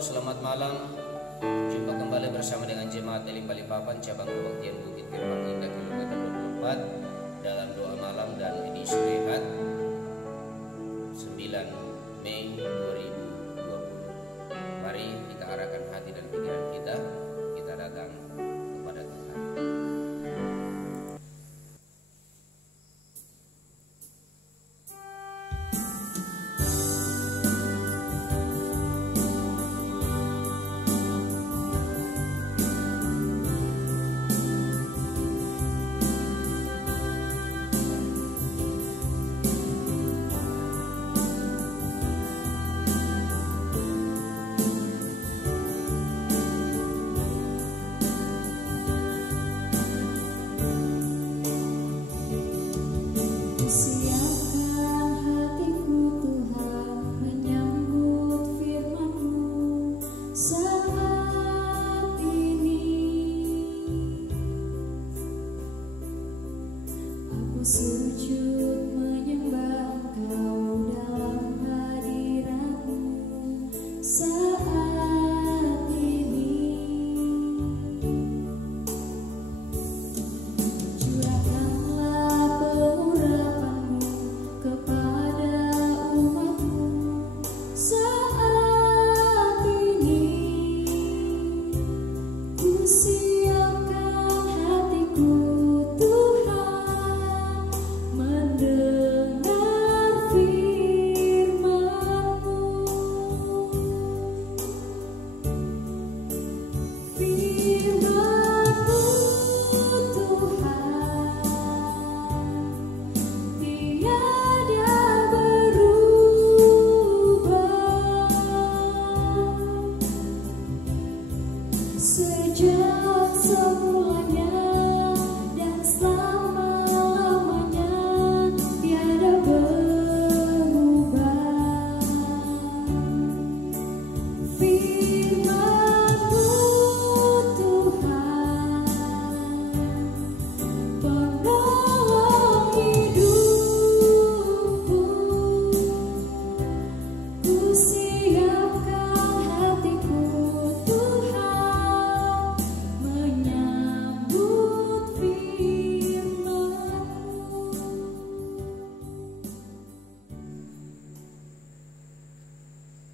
selamat malam. Jumpa kembali bersama dengan Jemaat Elim Balikpapan Cabang Kebaktian Bukit Gerbang Indah kilometer 24 dalam doa malam dan edisi rehat 9 Mei 2020. Mari kita arahkan hati dan pikiran kita datang kepada Tuhan.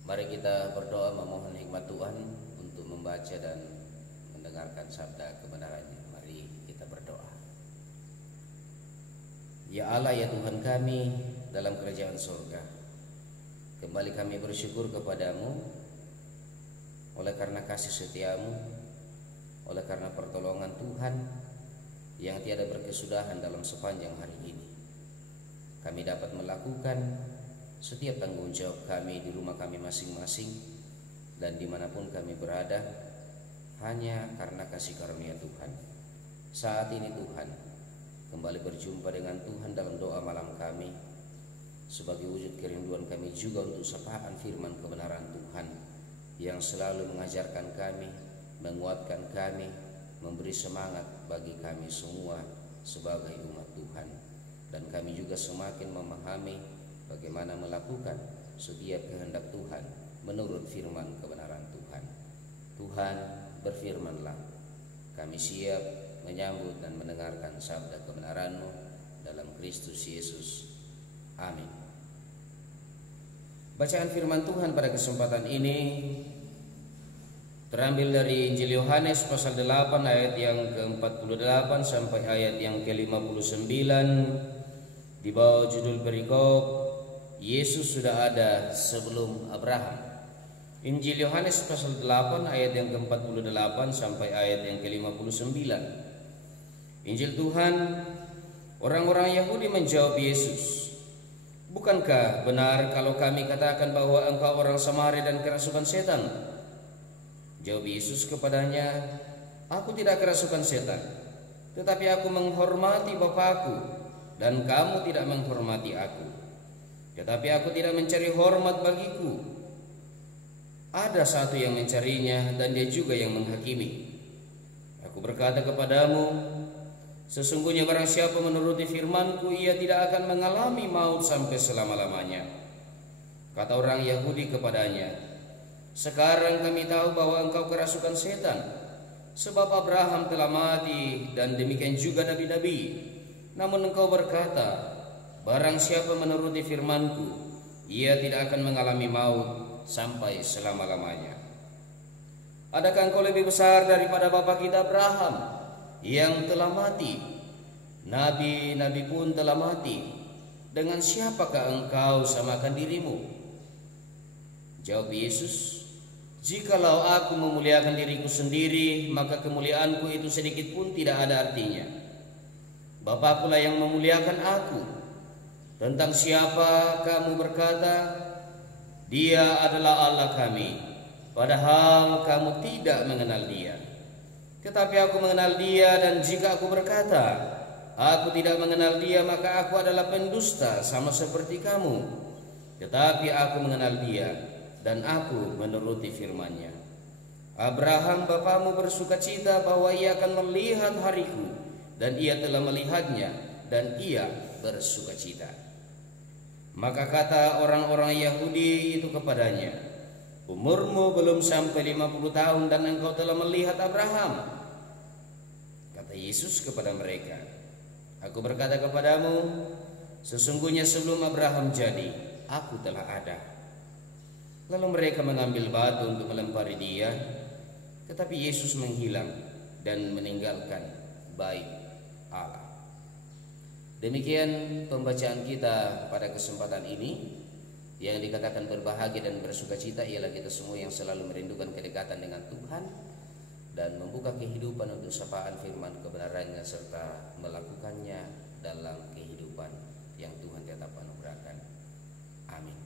Mari kita berdoa memohon hikmat Tuhan untuk membaca dan mendengarkan sabda kebenarannya. Mari kita berdoa. Ya Allah, ya Tuhan kami dalam kerajaan surga, kembali kami bersyukur kepadamu oleh karena kasih setiamu, oleh karena pertolongan Tuhan yang tiada berkesudahan dalam sepanjang hari ini. Kami dapat melakukan setiap tanggung jawab kami di rumah kami masing-masing dan dimanapun kami berada, hanya karena kasih karunia Tuhan. Saat ini Tuhan, kembali berjumpa dengan Tuhan dalam doa malam kami, sebagai wujud kerinduan kami juga untuk sapaan firman kebenaran Tuhan yang selalu mengajarkan kami, menguatkan kami, memberi semangat bagi kami semua sebagai umat Tuhan. Dan kami juga semakin memahami bagaimana melakukan setiap kehendak Tuhan menurut firman kebenaran Tuhan. Tuhan, berfirmanlah, kami siap menyambut dan mendengarkan sabda kebenaran-Mu dalam Kristus Yesus. Amin. Bacaan firman Tuhan pada kesempatan ini terambil dari Injil Yohanes pasal 8 ayat yang ke-48 sampai ayat yang ke-59 di bawah judul perikop Yesus sudah ada sebelum Abraham. Injil Yohanes pasal 8 ayat yang ke-48 sampai ayat yang ke-59. Injil Tuhan. Orang-orang Yahudi menjawab Yesus, "Bukankah benar kalau kami katakan bahwa engkau orang Samaria dan kerasukan setan?" Jawab Yesus kepadanya, "Aku tidak kerasukan setan, tetapi aku menghormati Bapakku dan kamu tidak menghormati aku. Tetapi aku tidak mencari hormat bagiku. Ada satu yang mencarinya dan dia juga yang menghakimi. Aku berkata kepadamu, sesungguhnya barang siapa menuruti firman-Ku, ia tidak akan mengalami maut sampai selama-lamanya." Kata orang Yahudi kepadanya, Sekarang kami tahu bahwa engkau kerasukan setan, sebab Abraham telah mati dan demikian juga nabi-nabi. Namun engkau berkata, barang siapa menuruti firman-Ku, ia tidak akan mengalami maut sampai selama-lamanya. Adakah engkau lebih besar daripada bapa kita Abraham yang telah mati? Nabi-nabi pun telah mati. Dengan siapakah engkau samakan dirimu? Jawab Yesus, jikalau aku memuliakan diriku sendiri, maka kemuliaanku itu sedikit pun tidak ada artinya. Bapa-Kulah yang memuliakan aku. Tentang siapa kamu berkata, Dia adalah Allah kami, padahal kamu tidak mengenal Dia. Tetapi aku mengenal Dia, dan jika aku berkata, aku tidak mengenal Dia, maka aku adalah pendusta sama seperti kamu. Tetapi aku mengenal Dia, dan aku menuruti firman-Nya. Abraham bapamu bersukacita bahwa ia akan melihat hariku, dan ia telah melihatnya, dan ia bersukacita. Maka kata orang-orang Yahudi itu kepadanya, umurmu belum sampai 50 tahun dan engkau telah melihat Abraham. Kata Yesus kepada mereka, aku berkata kepadamu, sesungguhnya sebelum Abraham jadi, aku telah ada. Lalu mereka mengambil batu untuk melempari dia, tetapi Yesus menghilang dan meninggalkan bait Allah. Demikian pembacaan kita pada kesempatan ini. Yang dikatakan berbahagia dan bersukacita ialah kita semua yang selalu merindukan kedekatan dengan Tuhan dan membuka kehidupan untuk sapaan firman kebenarannya serta melakukannya dalam kehidupan yang Tuhan tetap anugerahkan. Amin.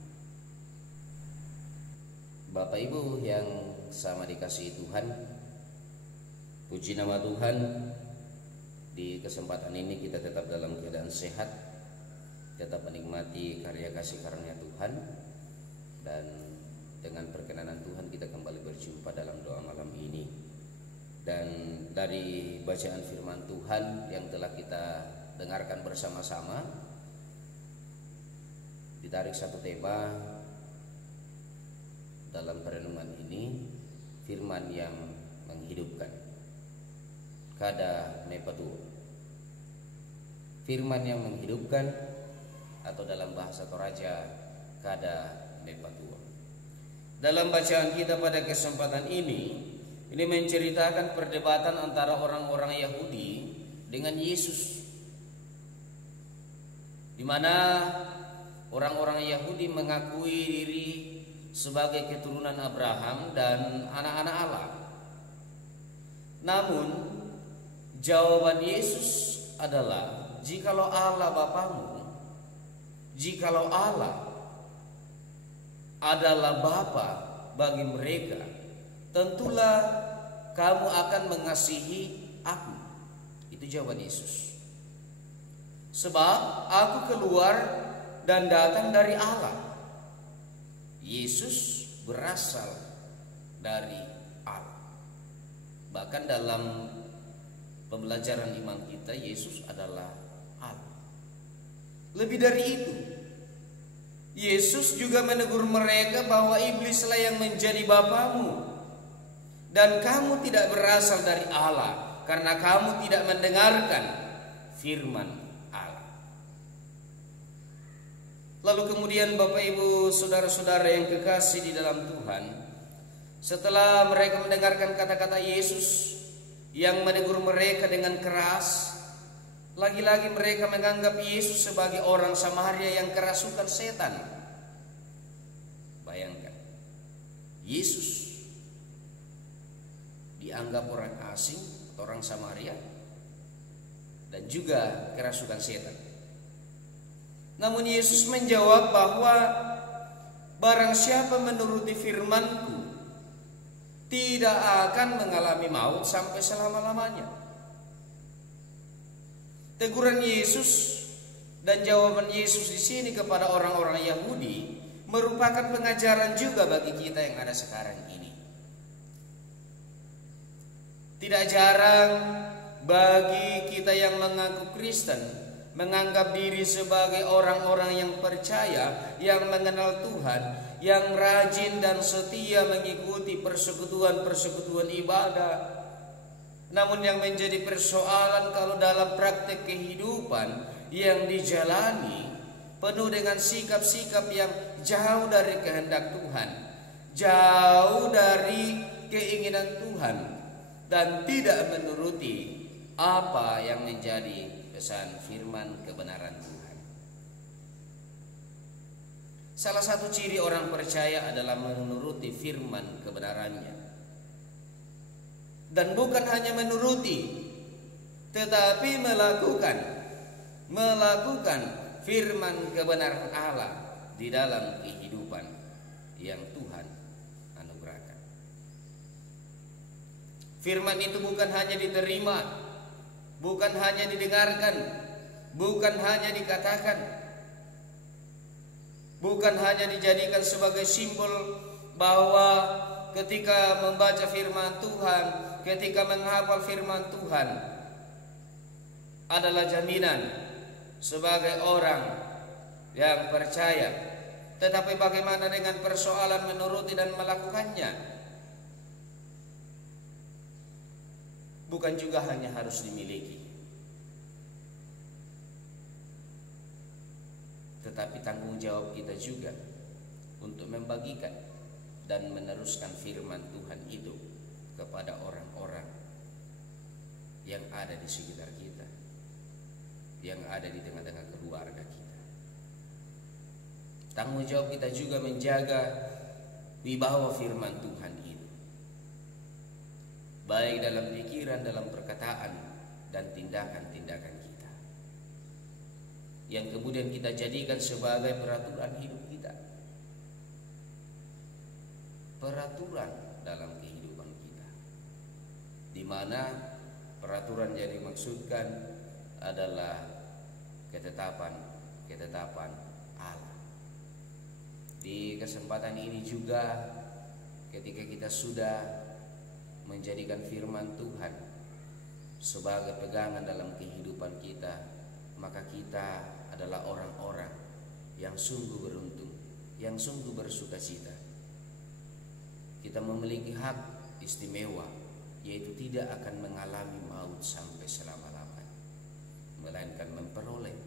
Bapak Ibu yang sama dikasihi Tuhan, puji nama Tuhan. Di kesempatan ini kita tetap dalam keadaan sehat, tetap menikmati karya kasih karunia Tuhan, dan dengan perkenanan Tuhan kita kembali berjumpa dalam doa malam ini. Dan dari bacaan firman Tuhan yang telah kita dengarkan bersama-sama, ditarik satu tema dalam perenungan ini, firman yang menghidupkan. Kada nepatu, firman yang menghidupkan, atau dalam bahasa Toraja kada nepatu. Dalam bacaan kita pada kesempatan ini menceritakan perdebatan antara orang-orang Yahudi dengan Yesus, di mana orang-orang Yahudi mengakui diri sebagai keturunan Abraham dan anak-anak Allah. Namun jawaban Yesus adalah, jikalau Allah Bapamu, jikalau Allah adalah Bapa bagi mereka, tentulah kamu akan mengasihi aku. Itu jawaban Yesus. Sebab aku keluar dan datang dari Allah. Yesus berasal dari Allah. Bahkan dalam pembelajaran iman kita, Yesus adalah Allah. Lebih dari itu, Yesus juga menegur mereka bahwa iblislah yang menjadi bapamu, dan kamu tidak berasal dari Allah karena kamu tidak mendengarkan firman Allah. Lalu kemudian Bapak Ibu saudara-saudara yang kekasih di dalam Tuhan, setelah mereka mendengarkan kata-kata Yesus yang menegur mereka dengan keras, lagi-lagi mereka menganggap Yesus sebagai orang Samaria yang kerasukan setan. Bayangkan, Yesus dianggap orang asing atau orang Samaria dan juga kerasukan setan. Namun Yesus menjawab bahwa barang siapa menuruti firman-Ku tidak akan mengalami maut sampai selama-lamanya. Teguran Yesus dan jawaban Yesus di sini kepada orang-orang Yahudi merupakan pengajaran juga bagi kita yang ada sekarang ini. Tidak jarang bagi kita yang mengaku Kristen menganggap diri sebagai orang-orang yang percaya, yang mengenal Tuhan, yang rajin dan setia mengikuti persekutuan-persekutuan ibadah. Namun yang menjadi persoalan kalau dalam praktek kehidupan yang dijalani penuh dengan sikap-sikap yang jauh dari kehendak Tuhan, jauh dari keinginan Tuhan, dan tidak menuruti apa yang menjadi pesan firman kebenaran Tuhan. Salah satu ciri orang percaya adalah menuruti firman kebenarannya. Dan bukan hanya menuruti, tetapi melakukan firman kebenaran Allah di dalam kehidupan yang Tuhan anugerahkan. Firman itu bukan hanya diterima, bukan hanya didengarkan, bukan hanya dikatakan, bukan hanya dijadikan sebagai simbol bahwa ketika membaca firman Tuhan, ketika menghafal firman Tuhan adalah jaminan sebagai orang yang percaya. Tetapi bagaimana dengan persoalan menuruti dan melakukannya? Bukan juga hanya harus dimiliki, tetapi tanggung jawab kita juga untuk membagikan dan meneruskan firman Tuhan itu kepada orang-orang yang ada di sekitar kita, yang ada di tengah-tengah keluarga kita. Tanggung jawab kita juga menjaga wibawa firman Tuhan itu, baik dalam pikiran, dalam perkataan, dan tindakan-tindakan kita, yang kemudian kita jadikan sebagai peraturan hidup kita, peraturan dalam kehidupan kita, di mana peraturan yang dimaksudkan adalah ketetapan Allah. Di kesempatan ini juga, ketika kita sudah menjadikan firman Tuhan sebagai pegangan dalam kehidupan kita, maka kita adalah orang-orang yang sungguh beruntung, yang sungguh bersukacita. Kita memiliki hak istimewa, yaitu tidak akan mengalami maut sampai selama-lamanya, melainkan memperoleh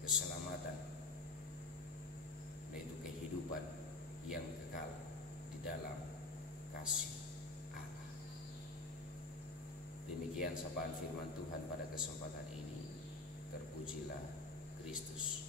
keselamatan, yaitu kehidupan yang kekal di dalam kasih Allah. Demikian sapaan firman Tuhan pada kesempatan ini. Terpujilah Kristus.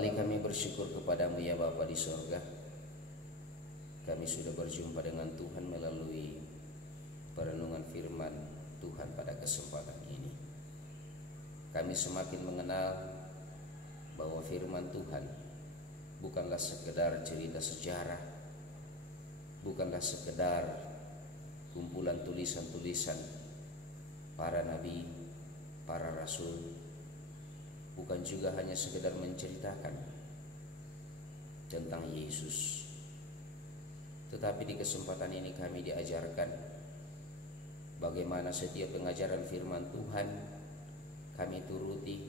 Kembali kami bersyukur kepadamu ya Bapa di sorga. Kami sudah berjumpa dengan Tuhan melalui perenungan firman Tuhan pada kesempatan ini. Kami semakin mengenal bahwa firman Tuhan bukanlah sekedar cerita sejarah, bukanlah sekedar kumpulan tulisan-tulisan para nabi, para rasul, bukan juga hanya sekedar menceritakan tentang Yesus. Tetapi di kesempatan ini kami diajarkan bagaimana setiap pengajaran firman Tuhan kami turuti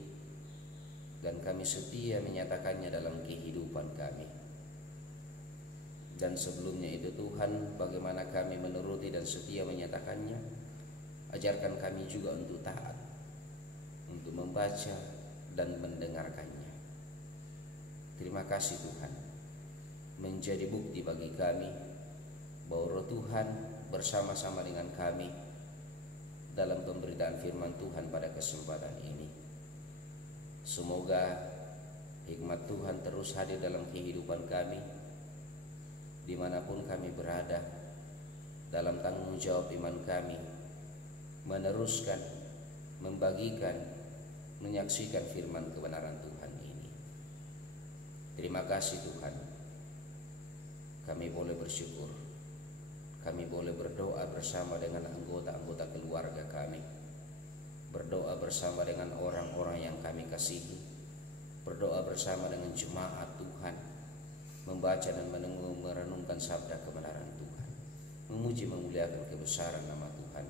dan kami setia menyatakannya dalam kehidupan kami. Dan sebelumnya itu Tuhan, bagaimana kami menuruti dan setia menyatakannya, ajarkan kami juga untuk taat, untuk membaca dan mendengarkannya. Terima kasih Tuhan, menjadi bukti bagi kami bahwa Roh Tuhan bersama-sama dengan kami dalam pemberitaan firman Tuhan pada kesempatan ini. Semoga hikmat Tuhan terus hadir dalam kehidupan kami dimanapun kami berada, dalam tanggung jawab iman kami meneruskan, membagikan, menyaksikan firman kebenaran Tuhan ini. Terima kasih Tuhan, kami boleh bersyukur, kami boleh berdoa bersama dengan anggota-anggota keluarga kami, berdoa bersama dengan orang-orang yang kami kasihi, berdoa bersama dengan jemaat Tuhan, membaca dan merenungkan sabda kebenaran Tuhan, memuji memuliakan kebesaran nama Tuhan.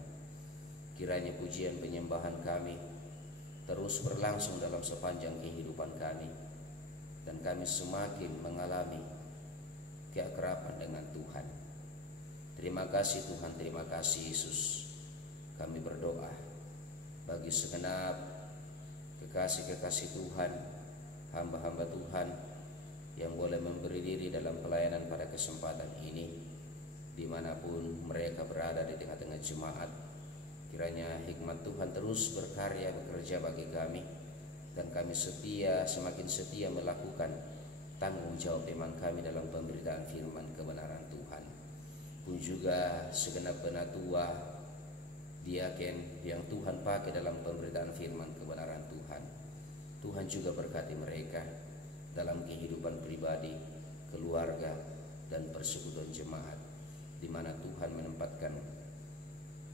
Kiranya pujian penyembahan kami terus berlangsung dalam sepanjang kehidupan kami, dan kami semakin mengalami keakraban dengan Tuhan. Terima kasih Tuhan, terima kasih Yesus. Kami berdoa bagi segenap kekasih-kekasih Tuhan, hamba-hamba Tuhan yang boleh memberi diri dalam pelayanan pada kesempatan ini, dimanapun mereka berada di tengah-tengah jemaat. Kiranya hikmat Tuhan terus berkarya bekerja bagi kami, dan kami setia, semakin setia melakukan tanggung jawab iman kami dalam pemberitaan firman kebenaran Tuhan. Pun juga segenap penatua, diaken yang Tuhan pakai dalam pemberitaan firman kebenaran Tuhan, Tuhan juga berkati mereka dalam kehidupan pribadi, keluarga, dan persekutuan jemaat di mana Tuhan menempatkan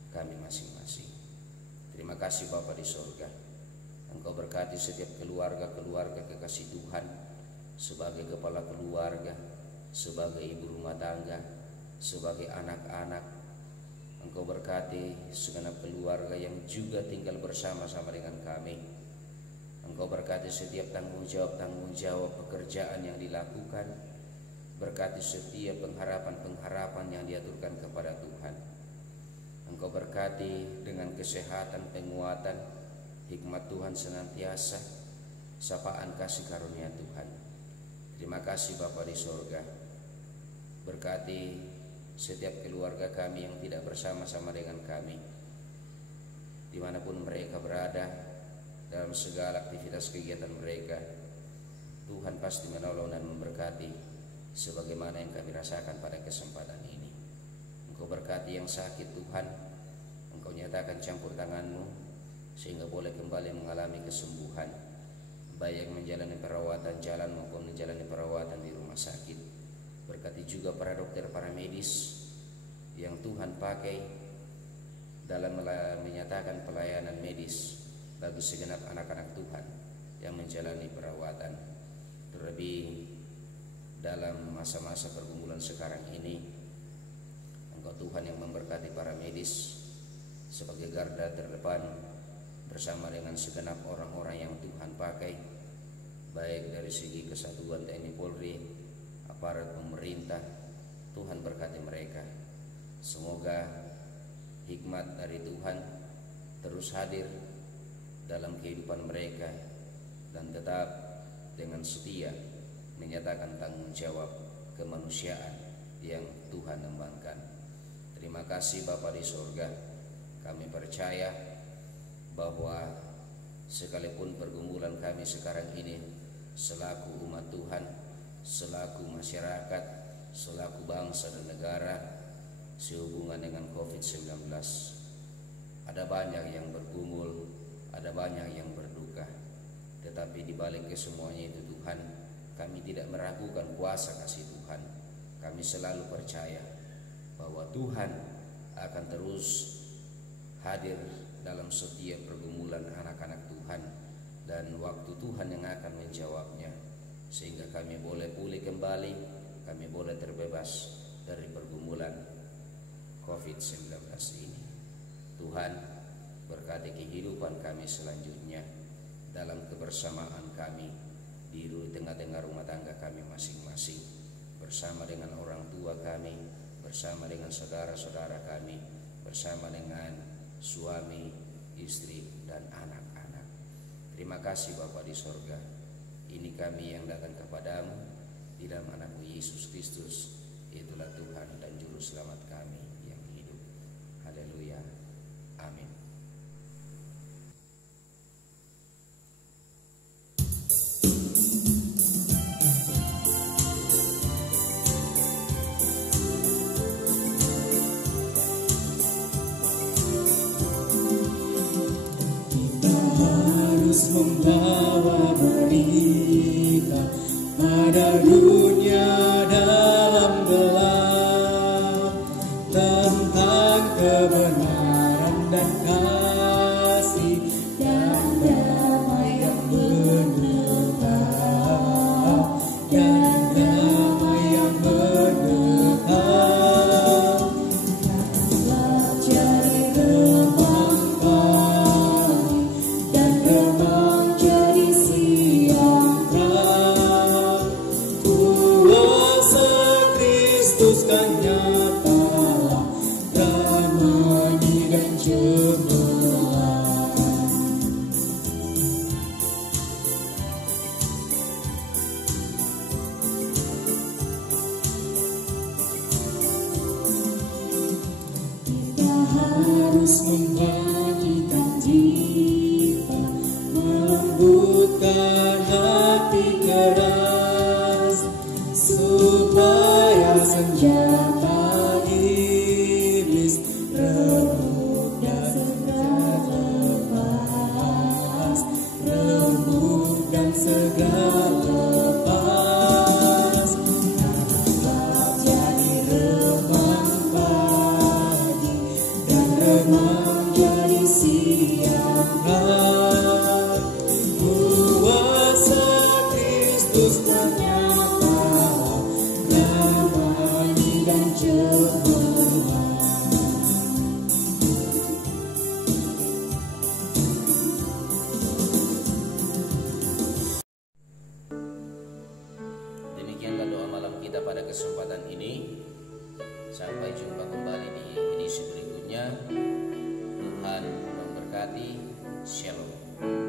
kami masing-masing. Terima kasih Bapa di sorga, Engkau berkati setiap keluarga-keluarga kekasih Tuhan, sebagai kepala keluarga, sebagai ibu rumah tangga, sebagai anak-anak. Engkau berkati segenap keluarga yang juga tinggal bersama-sama dengan kami. Engkau berkati setiap tanggung jawab pekerjaan yang dilakukan. Berkati setiap pengharapan yang diaturkan kepada Tuhan. Engkau berkati dengan kesehatan, penguatan, hikmat Tuhan senantiasa, sapaan kasih karunia Tuhan. Terima kasih Bapa di sorga. Berkati setiap keluarga kami yang tidak bersama-sama dengan kami, dimanapun mereka berada, dalam segala aktivitas kegiatan mereka. Tuhan pasti menolong dan memberkati sebagaimana yang kami rasakan pada kesempatan ini. Engkau berkati yang sakit Tuhan, Engkau nyatakan campur tangan-Mu sehingga boleh kembali mengalami kesembuhan, baik menjalani perawatan jalan maupun menjalani perawatan di rumah sakit. Berkati juga para dokter, para medis yang Tuhan pakai dalam menyatakan pelayanan medis bagi segenap anak-anak Tuhan yang menjalani perawatan. Terlebih dalam masa-masa pergumulan sekarang ini, Engkau Tuhan yang memberkati para medis sebagai garda terdepan bersama dengan segenap orang-orang yang Tuhan pakai, baik dari segi kesatuan TNI Polri, aparat pemerintah. Tuhan berkati mereka. Semoga hikmat dari Tuhan terus hadir dalam kehidupan mereka, dan tetap dengan setia menyatakan tanggung jawab kemanusiaan yang Tuhan embankan. Terima kasih Bapa di sorga. Kami percaya bahwa sekalipun pergumulan kami sekarang ini selaku umat Tuhan, selaku masyarakat, selaku bangsa dan negara sehubungan dengan COVID-19. Ada banyak yang bergumul, ada banyak yang berduka, tetapi di balik kesemuanya itu Tuhan, kami tidak meragukan kuasa kasih Tuhan. Kami selalu percaya bahwa Tuhan akan terus hadir dalam setiap pergumulan anak-anak Tuhan, dan waktu Tuhan yang akan menjawabnya, sehingga kami boleh pulih kembali, kami boleh terbebas dari pergumulan COVID-19 ini. Tuhan berkati kehidupan kami selanjutnya dalam kebersamaan kami di tengah-tengah rumah tangga kami masing-masing, bersama dengan orang tua kami, bersama dengan saudara-saudara kami, bersama dengan suami, istri, dan anak-anak. Terima kasih Bapa di sorga. Ini kami yang datang kepadamu di dalam anakmu Yesus Kristus. Itulah Tuhan dan Juru Selamat kami yang hidup. Haleluya. Amin. Membawa berita pada dunia dalam gelap tentang kebenaran dan kasih dan damai yang menetap, dan damai yang menetap. Datanglah jadi remang pagi dan remang jadi siang terang. Kuasa Kristus kan nyata dan damai dan cemerlang. Kita harus menyanyikan cita, melembutkan hati keras, supaya senjata iblis remuk dan segera lepas, remuk dan segera lepas. Datanglah jadi remang pagi dan remang jadi siang hari. Kuasa Kristus ternyata damai dan cemerlang. Demikianlah doa malam kita pada kesempatan ini. Sampai jumpa kembali di edisi berikutnya. Tuhan memberkati. Shalom.